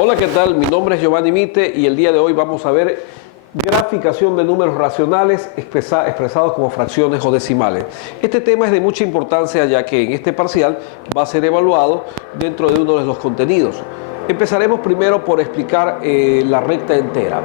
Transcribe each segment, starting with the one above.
Hola, ¿qué tal? Mi nombre es Giovanni Mite y el día de hoy vamos a ver graficación de números racionales expresados como fracciones o decimales. Este tema es de mucha importancia ya que en este parcial va a ser evaluado dentro de uno de los contenidos. Empezaremos primero por explicar la recta entera.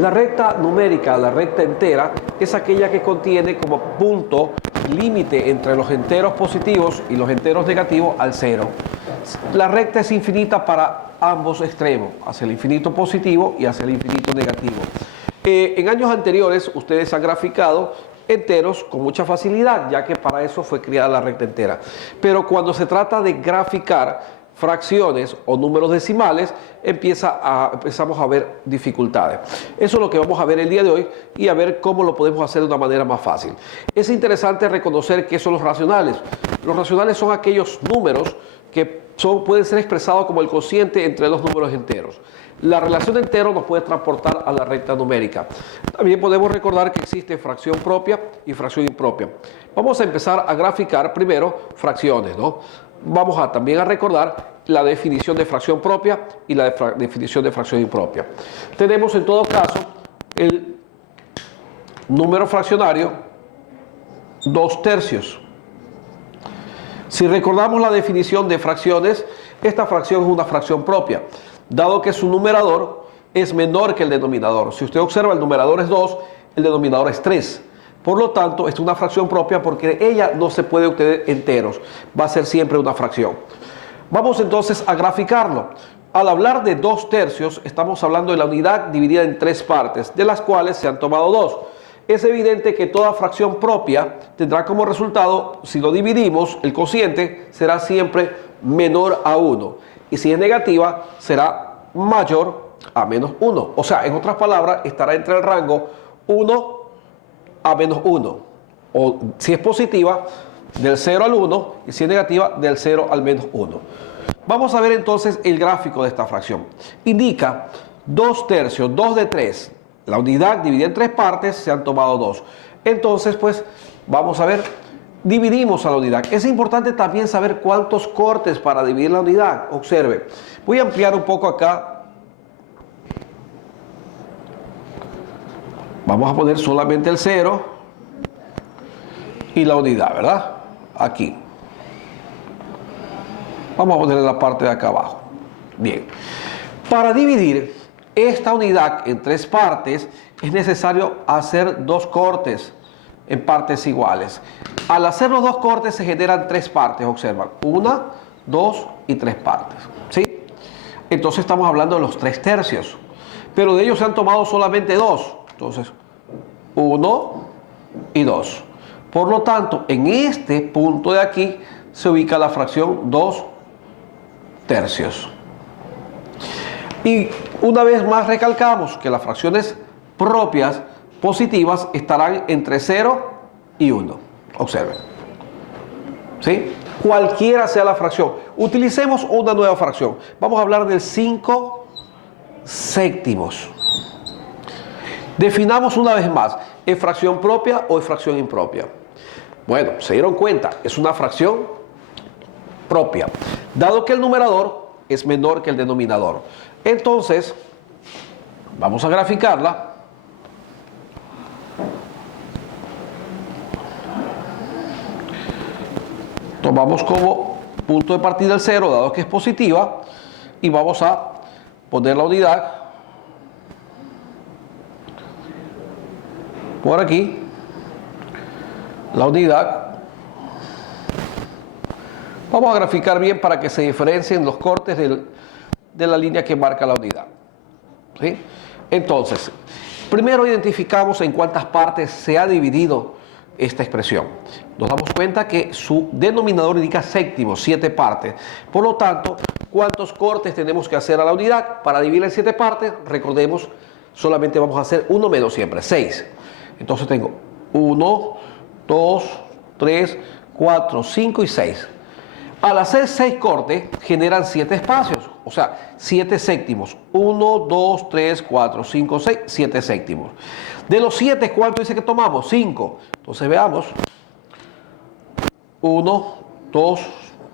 La recta numérica, la recta entera, es aquella que contiene como punto límite entre los enteros positivos y los enteros negativos al cero. La recta es infinita para ambos extremos, hacia el infinito positivo y hacia el infinito negativo. En años anteriores ustedes han graficado enteros con mucha facilidad, ya que para eso fue creada la recta entera. Pero cuando se trata de graficar fracciones o números decimales, empezamos a ver dificultades. Eso es lo que vamos a ver el día de hoy y a ver cómo lo podemos hacer de una manera más fácil. Es interesante reconocer qué son los racionales. Los racionales son aquellos números que pueden ser expresados como el cociente entre dos números enteros. La relación de enteros nos puede transportar a la recta numérica. También podemos recordar que existe fracción propia y fracción impropia. Vamos a empezar a graficar primero fracciones, ¿no? Vamos también a recordar la definición de fracción propia y la definición de fracción impropia. Tenemos en todo caso el número fraccionario 2/3. Si recordamos la definición de fracciones, esta fracción es una fracción propia, dado que su numerador es menor que el denominador. Si usted observa, el numerador es 2, el denominador es 3. Por lo tanto, es una fracción propia porque ella no se puede obtener enteros. Va a ser siempre una fracción. Vamos entonces a graficarlo. Al hablar de 2/3, estamos hablando de la unidad dividida en 3 partes, de las cuales se han tomado 2. Es evidente que toda fracción propia tendrá como resultado, si lo dividimos, el cociente será siempre menor a 1. Y si es negativa, será mayor a menos 1. O sea, en otras palabras, estará entre el rango 1 a menos 1. O si es positiva, del 0 al 1. Y si es negativa, del 0 al menos 1. Vamos a ver entonces el gráfico de esta fracción. Indica 2/3, 2 de 3. La unidad dividida en 3 partes, se han tomado 2. Entonces, pues, vamos a ver, dividimos a la unidad. Es importante también saber cuántos cortes para dividir la unidad. Observe, voy a ampliar un poco acá. Vamos a poner solamente el 0 y la unidad, ¿verdad? Aquí. Vamos a poner en la parte de acá abajo. Bien. Para dividir esta unidad en 3 partes, es necesario hacer 2 cortes en partes iguales. Al hacer los 2 cortes se generan 3 partes, observan. 1, 2 y 3 partes. ¿Sí? Entonces estamos hablando de los 3/3. Pero de ellos se han tomado solamente 2. Entonces, 1 y 2. Por lo tanto, en este punto de aquí se ubica la fracción 2/3. Y una vez más recalcamos que las fracciones propias positivas estarán entre 0 y 1. Observen. ¿Sí? Cualquiera sea la fracción. Utilicemos una nueva fracción. Vamos a hablar del 5 séptimos. Definamos una vez más, ¿es fracción propia o es fracción impropia? Bueno, se dieron cuenta, es una fracción propia, dado que el numerador es menor que el denominador. Entonces, vamos a graficarla. Tomamos como punto de partida el 0, dado que es positiva, y vamos a poner la unidad por aquí. La unidad. Vamos a graficar bien para que se diferencien los cortes de la línea que marca la unidad. ¿Sí? Entonces, primero identificamos en cuántas partes se ha dividido esta expresión. Nos damos cuenta que su denominador indica séptimos, 7 partes. Por lo tanto, ¿cuántos cortes tenemos que hacer a la unidad? Para dividirla en 7 partes, recordemos, solamente vamos a hacer uno menos siempre, 6. Entonces tengo 1, 2, 3, 4, 5 y 6. Al hacer 6 cortes, generan 7 espacios, o sea, 7 séptimos. 1, 2, 3, 4, 5, 6, 7 séptimos. De los 7, ¿cuánto dice que tomamos? 5. Entonces veamos. 1, 2,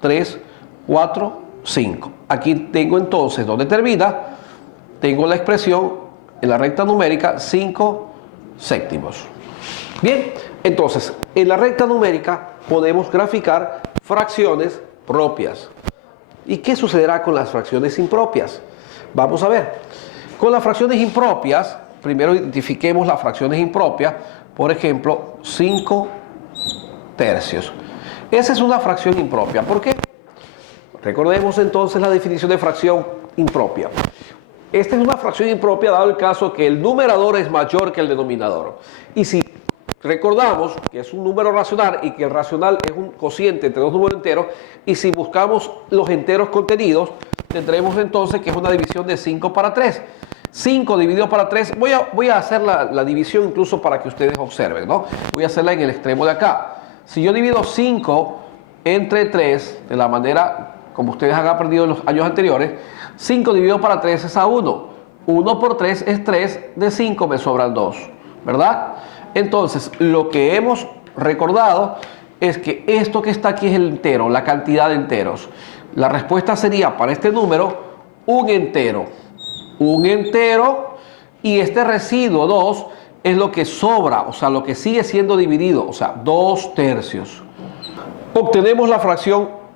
3, 4, 5. Aquí tengo entonces donde termina tengo la expresión en la recta numérica 5 séptimos. Bien, entonces, en la recta numérica podemos graficar fracciones propias. ¿Y qué sucederá con las fracciones impropias? Vamos a ver. Con las fracciones impropias, primero identifiquemos las fracciones impropias. Por ejemplo, 5 tercios. Esa es una fracción impropia. ¿Por qué? Recordemos entonces la definición de fracción impropia. Esta es una fracción impropia dado el caso que el numerador es mayor que el denominador. Y si recordamos que es un número racional y que el racional es un cociente entre dos números enteros, y si buscamos los enteros contenidos, tendremos entonces que es una división de 5 para 3. 5 dividido para 3, voy a hacer la división incluso para que ustedes observen, ¿no? Voy a hacerla en el extremo de acá. Si yo divido 5 entre 3, de la manera como ustedes han aprendido en los años anteriores, 5 dividido para 3 es a 1. 1 por 3 es 3, de 5 me sobran 2, ¿verdad? Entonces, lo que hemos recordado es que esto que está aquí es el entero, la cantidad de enteros. La respuesta sería para este número un entero. Un entero, y este residuo 2 es lo que sobra, o sea, lo que sigue siendo dividido, o sea, 2 tercios. Obtenemos la fracción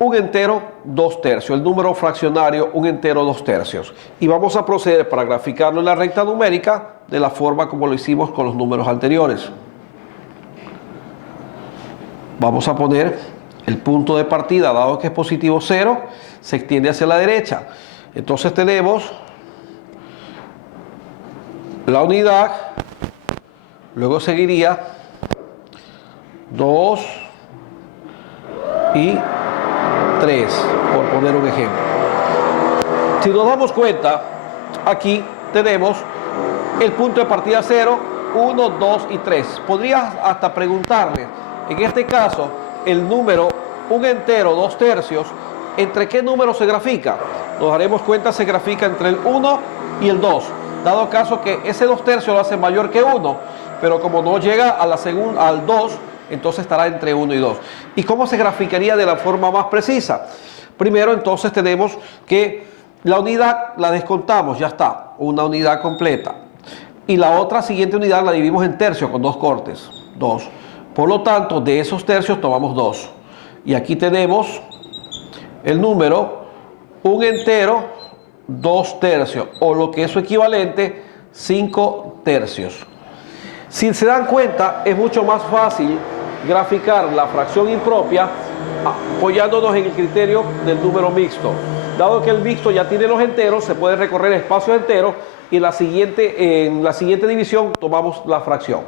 un entero 2 tercios, el número fraccionario un entero 2 tercios. Y vamos a proceder para graficarlo en la recta numérica de la forma como lo hicimos con los números anteriores. Vamos a poner el punto de partida, dado que es positivo 0, se extiende hacia la derecha. Entonces tenemos la unidad, luego seguiría 2 y 3, por poner un ejemplo. Si nos damos cuenta, aquí tenemos el punto de partida 0, 1, 2 y 3. Podrías hasta preguntarle, en este caso, el número un entero 2 tercios, ¿entre qué número se grafica? Nos daremos cuenta, se grafica entre el 1 y el 2. Dado caso que ese 2 tercios lo hace mayor que 1, pero como no llega a al 2, entonces estará entre 1 y 2. ¿Y cómo se graficaría de la forma más precisa? Primero, entonces, tenemos que la unidad la descontamos, ya está, una unidad completa. Y la otra siguiente unidad la dividimos en tercios con 2 cortes, 2. Por lo tanto, de esos tercios tomamos 2. Y aquí tenemos el número un entero 2 tercios, o lo que es su equivalente, 5 tercios. Si se dan cuenta, es mucho más fácil graficar la fracción impropia apoyándonos en el criterio del número mixto. Dado que el mixto ya tiene los enteros, se puede recorrer espacios enteros y en la siguiente división tomamos la fracción.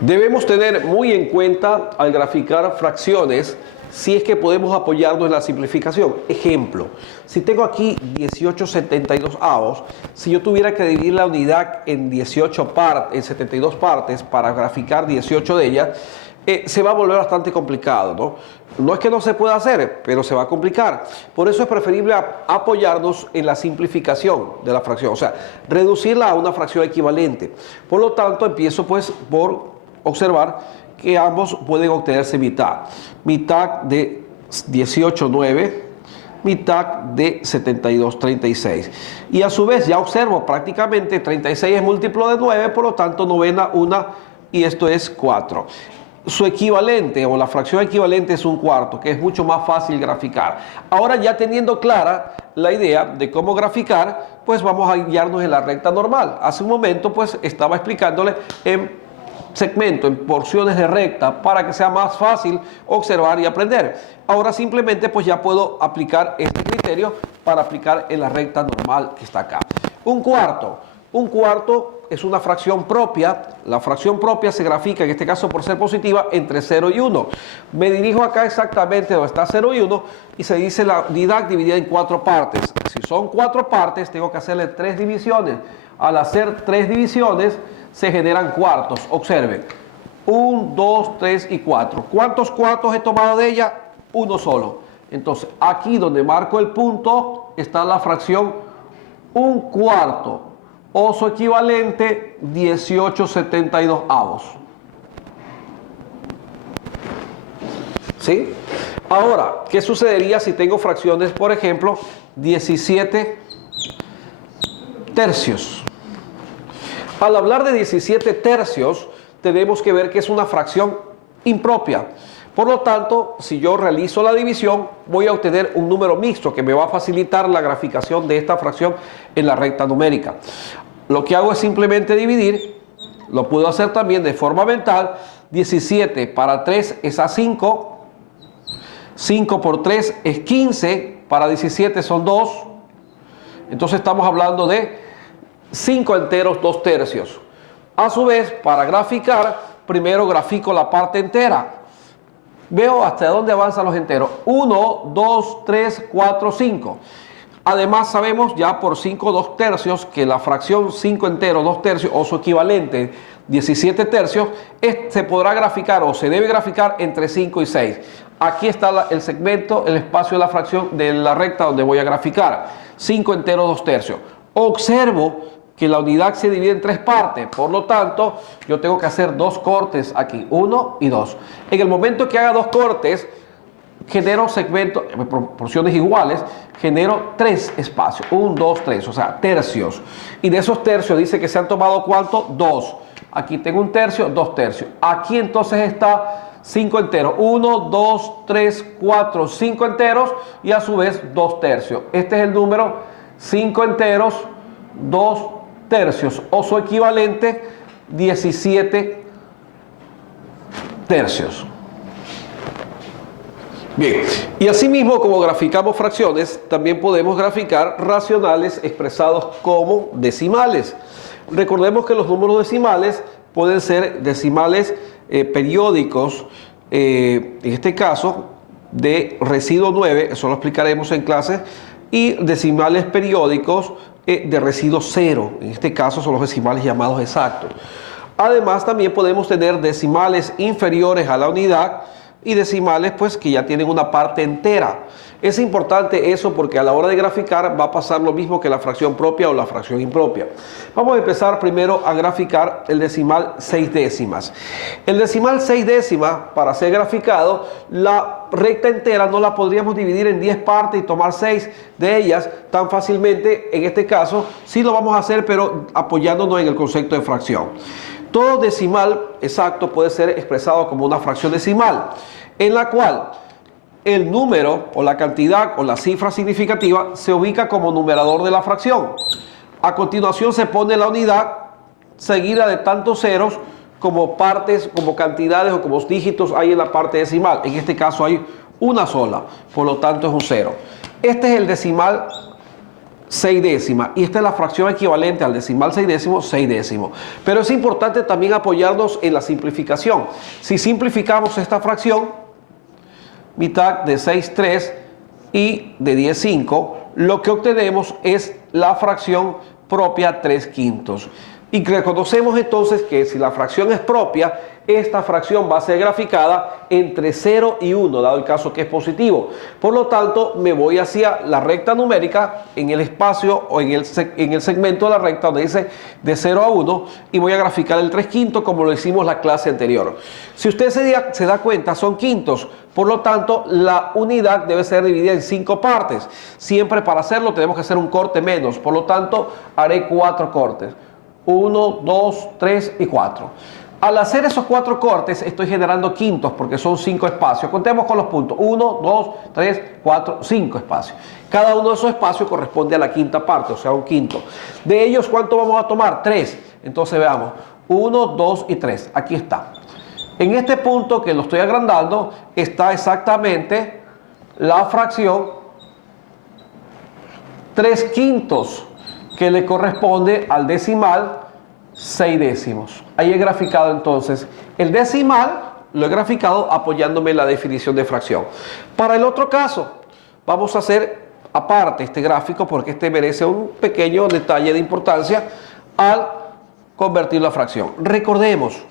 Debemos tener muy en cuenta al graficar fracciones si es que podemos apoyarnos en la simplificación. Ejemplo, si tengo aquí 18/72, si yo tuviera que dividir la unidad en 72 partes para graficar 18 de ellas, se va a volver bastante complicado, ¿no? No es que no se pueda hacer, pero se va a complicar. Por eso es preferible apoyarnos en la simplificación de la fracción, o sea, reducirla a una fracción equivalente. Por lo tanto, empiezo pues por observar que ambos pueden obtenerse mitad. Mitad de 18/9, mitad de 72/36. Y a su vez ya observo prácticamente 36 es múltiplo de 9, por lo tanto novena, 1, y esto es 4. Su equivalente o la fracción equivalente es un cuarto, que es mucho más fácil graficar. Ahora, ya teniendo clara la idea de cómo graficar, pues vamos a guiarnos en la recta normal. Hace un momento pues estaba explicándole en segmento, en porciones de recta, para que sea más fácil observar y aprender. Ahora simplemente pues ya puedo aplicar este criterio para aplicar en la recta normal que está acá. Un cuarto es una fracción propia. La fracción propia se grafica, en este caso por ser positiva, entre 0 y 1. Me dirijo acá exactamente donde está 0 y 1 y se dice la unidad dividida en 4 partes. Si son 4 partes, tengo que hacerle 3 divisiones. Al hacer 3 divisiones, se generan cuartos. Observen, 1, 2, 3 y 4. ¿Cuántos cuartos he tomado de ella? Uno solo. Entonces, aquí donde marco el punto, está la fracción un cuarto, o su equivalente 18/72. ¿Sí? Ahora, ¿qué sucedería si tengo fracciones, por ejemplo, 17/72? tercios. Al hablar de 17 tercios, tenemos que ver que es una fracción impropia. Por lo tanto, si yo realizo la división, voy a obtener un número mixto que me va a facilitar la graficación de esta fracción en la recta numérica. Lo que hago es simplemente dividir, lo puedo hacer también de forma mental. 17 para 3 es a 5, 5 por 3 es 15, para 17 son 2, entonces estamos hablando de 5 enteros 2 tercios. A su vez, para graficar, primero grafico la parte entera. Veo hasta dónde avanzan los enteros. 1, 2, 3, 4, 5. Además sabemos ya por 5 2 tercios que la fracción 5 enteros 2 tercios o su equivalente 17 tercios se podrá graficar o se debe graficar entre 5 y 6. Aquí está el segmento, el espacio de la fracción de la recta donde voy a graficar. 5 enteros 2 tercios. Observo que la unidad se divide en 3 partes, por lo tanto yo tengo que hacer 2 cortes aquí, 1 y 2. En el momento que haga 2 cortes, genero segmentos, proporciones iguales, genero 3 espacios, 1, 2, 3, o sea, tercios. Y de esos tercios dice que se han tomado ¿cuánto? 2. Aquí tengo un tercio, 2 tercios. Aquí entonces está 5 enteros, 1, 2, 3, 4, 5 enteros y a su vez 2 tercios. Este es el número 5 enteros, 2 tercios o su equivalente 17 tercios. Bien, y asimismo como graficamos fracciones, también podemos graficar racionales expresados como decimales. Recordemos que los números decimales pueden ser decimales periódicos, en este caso de residuo 9, eso lo explicaremos en clase, y decimales periódicos de residuo 0, en este caso son los decimales llamados exactos. Además también podemos tener decimales inferiores a la unidad y decimales pues que ya tienen una parte entera. Es importante eso porque a la hora de graficar va a pasar lo mismo que la fracción propia o la fracción impropia. Vamos a empezar primero a graficar el decimal 6 décimas. El decimal 6 décimas, para ser graficado, la recta entera no la podríamos dividir en 10 partes y tomar 6 de ellas tan fácilmente. En este caso sí lo vamos a hacer, pero apoyándonos en el concepto de fracción. Todo decimal exacto puede ser expresado como una fracción decimal, en la cual el número o la cantidad o la cifra significativa se ubica como numerador de la fracción. A continuación se pone la unidad seguida de tantos ceros como partes, como cantidades o como dígitos hay en la parte decimal. En este caso hay una sola, por lo tanto es un 0. Este es el decimal 6 décimas y esta es la fracción equivalente al decimal 6 décimos, 6 décimos. Pero es importante también apoyarnos en la simplificación. Si simplificamos esta fracción, mitad de 6,3 y de 10,5, lo que obtenemos es la fracción propia 3/5. Y reconocemos entonces que si la fracción es propia, esta fracción va a ser graficada entre 0 y 1, dado el caso que es positivo. Por lo tanto, me voy hacia la recta numérica en el espacio o en el segmento de la recta donde dice de 0 a 1 y voy a graficar el 3/5 como lo hicimos la clase anterior. Si usted se da cuenta, son quintos. Por lo tanto, la unidad debe ser dividida en 5 partes. Siempre para hacerlo tenemos que hacer un corte menos. Por lo tanto, haré 4 cortes. 1, 2, 3 y 4. Al hacer esos 4 cortes estoy generando quintos porque son 5 espacios. Contemos con los puntos. 1, 2, 3, 4, 5 espacios. Cada uno de esos espacios corresponde a la quinta parte, o sea, un quinto. De ellos, ¿cuánto vamos a tomar? 3. Entonces veamos. 1, 2 y 3. Aquí está. En este punto que lo estoy agrandando está exactamente la fracción 3/5 que le corresponde al decimal 6 décimos. Ahí he graficado entonces el decimal, lo he graficado apoyándome en la definición de fracción. Para el otro caso, vamos a hacer aparte este gráfico porque este merece un pequeño detalle de importancia al convertir la fracción. Recordemos,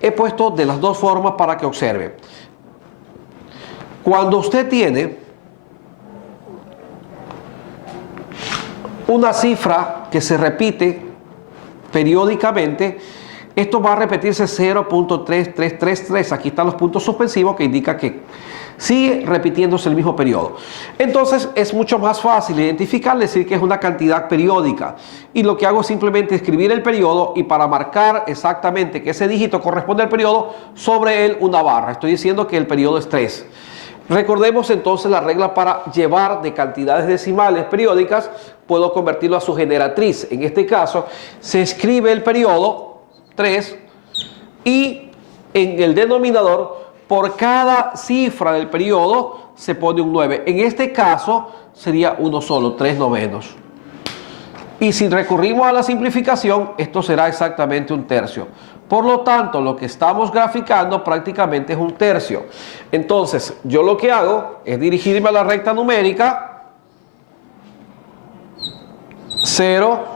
he puesto de las dos formas para que observe. Cuando usted tiene una cifra que se repite periódicamente, esto va a repetirse 0.3333. Aquí están los puntos suspensivos que indican que Sigue repitiéndose el mismo periodo. Entonces es mucho más fácil identificar, decir que es una cantidad periódica. Y lo que hago es simplemente escribir el periodo y para marcar exactamente que ese dígito corresponde al periodo, sobre él una barra. Estoy diciendo que el periodo es 3. Recordemos entonces la regla para llevar de cantidades decimales periódicas, puedo convertirlo a su generatriz. En este caso, se escribe el periodo 3 y en el denominador, por cada cifra del periodo, se pone un 9. En este caso, sería uno solo, 3/9. Y si recurrimos a la simplificación, esto será exactamente 1/3. Por lo tanto, lo que estamos graficando prácticamente es 1/3. Entonces, yo lo que hago es dirigirme a la recta numérica 0,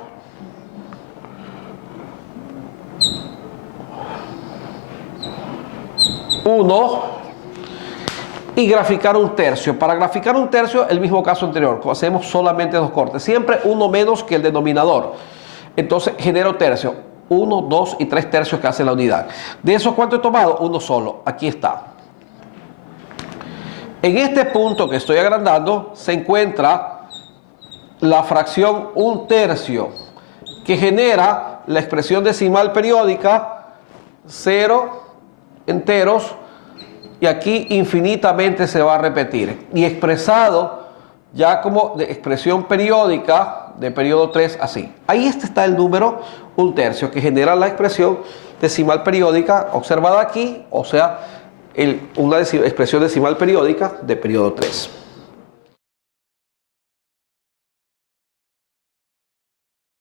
1 y graficar 1/3. Para graficar 1/3, el mismo caso anterior, hacemos solamente 2 cortes, siempre uno menos que el denominador. Entonces genero tercio, 1, 2 y 3/3 que hace la unidad. ¿De esos cuánto he tomado? Uno solo, aquí está. En este punto que estoy agrandando se encuentra la fracción 1/3 que genera la expresión decimal periódica 0 enteros, y aquí infinitamente se va a repetir y expresado ya como de expresión periódica de periodo 3 así. Ahí está el número 1/3 que genera la expresión decimal periódica observada aquí, o sea, una expresión decimal periódica de periodo 3.